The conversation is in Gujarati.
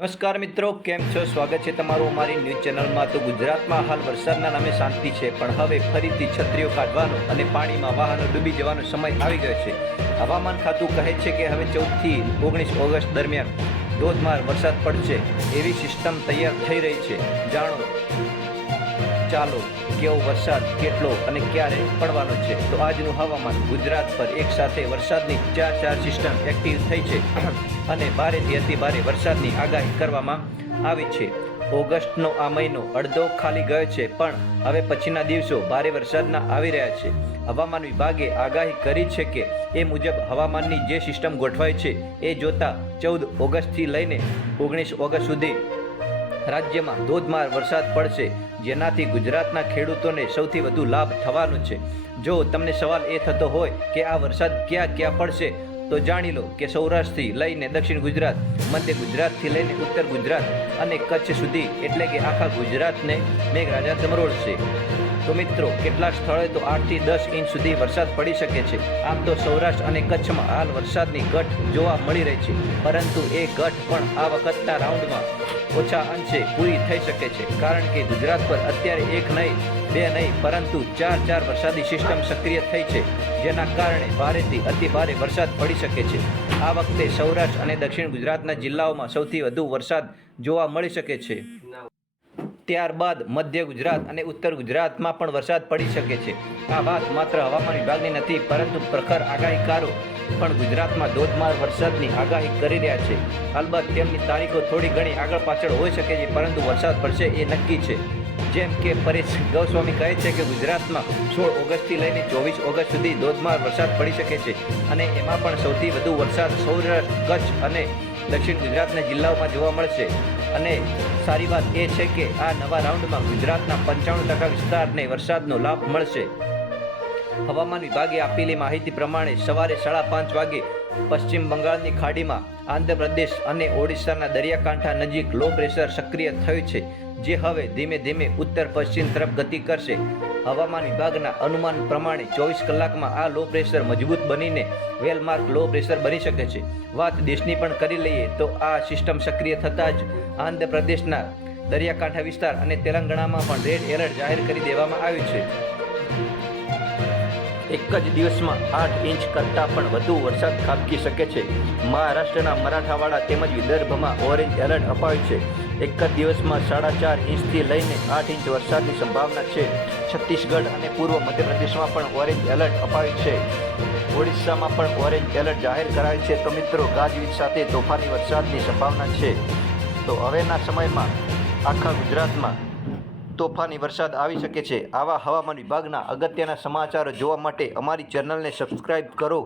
નમસ્કાર મિત્રો, કેમ છો? સ્વાગત છે તમારું અમારી ન્યૂઝ ચેનલમાં. તો ગુજરાતમાં હાલ વરસાદના નામે શાંતિ છે, પણ હવે ફરીથી છત્રીઓ કાઢવાનો અને પાણીમાં વાહનો ડૂબી જવાનો સમય આવી ગયો છે. હવામાન ખાતું કહે છે કે હવે ચૌદથી ઓગણીસ ઓગસ્ટ દરમિયાન ધોધમાર વરસાદ પડશે એવી સિસ્ટમ તૈયાર થઈ રહી છે. જાણો. ચાલો, કેવો વરસાદ કેટલો અને ક્યારે પડવાનો છે? તો આજનું હવામાન ગુજરાત પર એક સાથે વરસાદની ચાર ચાર સિસ્ટમ એક્ટિવ થઈ છે અને ભારેથી અતિ ભારે વરસાદની આગાહી કરવામાં આવી છે. ઓગસ્ટનો આ મહિનો અડધો ખાલી ગયો છે, પણ હવે પછીના દિવસો ભારે વરસાદના આવી રહ્યા છે. હવામાન વિભાગે આગાહી કરી છે કે એ મુજબ હવામાનની જે સિસ્ટમ ગોઠવાય છે, એ જોતા ચૌદ ઓગસ્ટથી લઈને ઓગણીસ ઓગસ્ટ સુધી રાજ્યમાં ધોધમાર વરસાદ પડશે, જેનાથી ગુજરાતના ખેડૂતોને સૌથી વધુ લાભ થવાનો છે. જો તમને સવાલ એ થતો હોય કે આ વરસાદ ક્યાં ક્યાં પડશે તો જાણી લો કે સૌરાષ્ટ્રથી લઈને દક્ષિણ ગુજરાત, મધ્ય ગુજરાતથી લઈને ઉત્તર ગુજરાત અને કચ્છ સુધી એટલે કે આખા ગુજરાતને મેઘરાજા જમરોળશે તો મિત્રો, કેટલાક સ્થળોએ તો આઠથી દસ ઇંચ સુધી વરસાદ પડી શકે છે. આમ તો સૌરાષ્ટ્ર અને કચ્છમાં હાલ વરસાદની ઘટ જોવા મળી રહી છે. પરંતુ એ ઘટ પણ આ વખતના રાઉન્ડમાં ઓછા અંશે પૂરી થઈ શકે છે. કારણ કે ગુજરાત પર અત્યારે એક નહીં, બે નહીં, પરંતુ ચાર ચાર વરસાદી સિસ્ટમ સક્રિય થઈ છે. જેના કારણે ભારેથી અતિ ભારે વરસાદ પડી શકે છે. આ વખતે સૌરાષ્ટ્ર અને દક્ષિણ ગુજરાતના જિલ્લાઓમાં સૌથી વધુ વરસાદ જોવા મળી શકે છે. ત્યારબાદ મધ્ય ગુજરાત અને ઉત્તર ગુજરાતમાં પણ વરસાદ પડી શકે છે. આ વાત માત્ર હવામાન વિભાગની નથી, પરંતુ પ્રખર આગાહીકારો પણ ગુજરાતમાં ધોધમાર વરસાદની આગાહી કરી રહ્યા છે. અલબત્ત, તેમની તારીખો થોડી ઘણી આગળ પાછળ હોઈ શકે છે, પરંતુ વરસાદ પડશે એ નક્કી છે. જેમ કે પરેશ ગૌસ્વામી કહે છે કે ગુજરાતમાં સોળ ઓગસ્ટથી લઈને ચોવીસ ઓગસ્ટ સુધી ધોધમાર વરસાદ પડી શકે છે અને એમાં પણ સૌથી વધુ વરસાદ સૌરાષ્ટ્ર, કચ્છ અને દક્ષિણ ગુજરાતના જિલ્લાઓમાં જોવા મળશે. અને સારી વાત એ છે કે આ નવા રાઉન્ડમાં ગુજરાતના પંચાણું ટકા વિસ્તારને વરસાદનો લાભ મળશે. હવામાન વિભાગે આપેલી માહિતી પ્રમાણે સવારે સાડા પાંચ વાગે પશ્ચિમ બંગાળની ખાડીમાં આંધ્રપ્રદેશ અને ઓડિશાના દરિયાકાંઠા નજીક લો પ્રેશર સક્રિય થયું છે, જે હવે ધીમે ધીમે ઉત્તર પશ્ચિમ તરફ ગતિ કરશે. હવામાન વિભાગના અનુમાન પ્રમાણે ચોવીસ કલાકમાં આ લો પ્રેશર મજબૂત બનીને વેલમાર્ક લો પ્રેશર બની શકે છે. વાત દેશની પણ કરી લઈએ તો આ સિસ્ટમ સક્રિય થતાં જ આંધ્રપ્રદેશના દરિયાકાંઠા વિસ્તાર અને તેલંગાણામાં પણ રેડ એલર્ટ જાહેર કરી દેવામાં આવ્યું છે. એક જ દિવસમાં આઠ ઇંચ કરતાં પણ વધુ વરસાદ ખાબકી શકે છે. મહારાષ્ટ્રના મરાઠાવાડા તેમજ વિદર્ભમાં ઓરેન્જ એલર્ટ અપાયું છે. એક જ દિવસમાં સાડા ચાર ઇંચથી લઈને આઠ ઇંચ વરસાદની સંભાવના છે. છત્તીસગઢ અને પૂર્વ મધ્યપ્રદેશમાં પણ ઓરેન્જ એલર્ટ અપાયું છે. ઓડિશામાં પણ ઓરેન્જ એલર્ટ જાહેર કરાયું છે. તો મિત્રો, ગાજવીજ સાથે તોફાની વરસાદની સંભાવના છે. તો હવેના સમયમાં આખા ગુજરાતમાં તોફાની વરસાદ આવી શકે છે. આવા હવામાન વિભાગના અગત્યના સમાચારો જોવા માટે અમારી ચેનલને સબસ્ક્રાઈબ કરો.